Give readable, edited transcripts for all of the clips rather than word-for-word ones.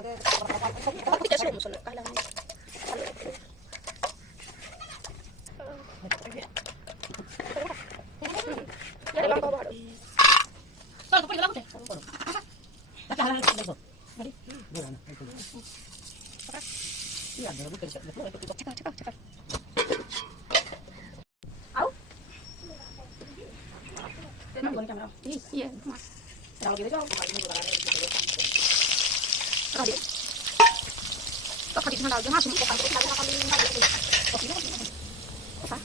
Tidak sudah musuh kalah. Ya dalam bawah. Kalau pergi lagu deh. Tak halang itu. Mari. Iya, ada bukan cekak. Cekak. Au. Memang boleh kamera. Iya. Kalau gitu jauh. Kalau dia. Kok kali sana aja masuk kok kalau kita akan ini. Kok ini apa?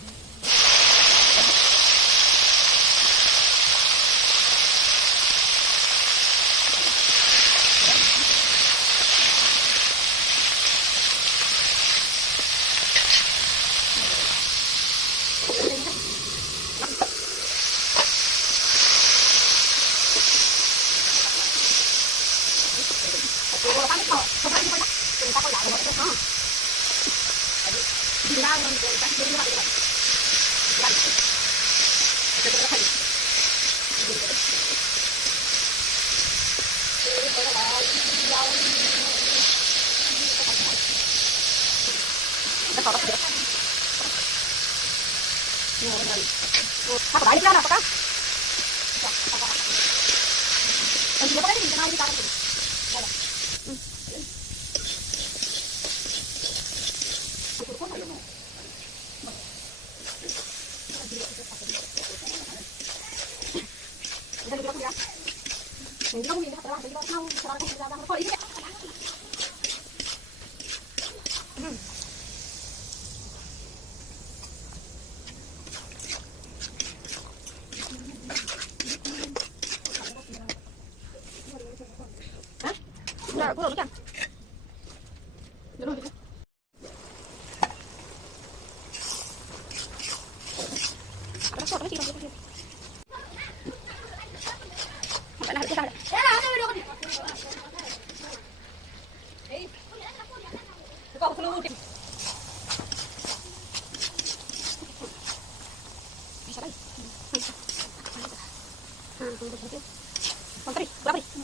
Apa baik kan apakah? Siapa lagi kenal kita? Nah, aku udah kan. Dulu. Apa kok tadi kita. Mana kita ada? Ya, ada video kan. Kau perlu di. Bisa lagi. Kontri, berapa nih?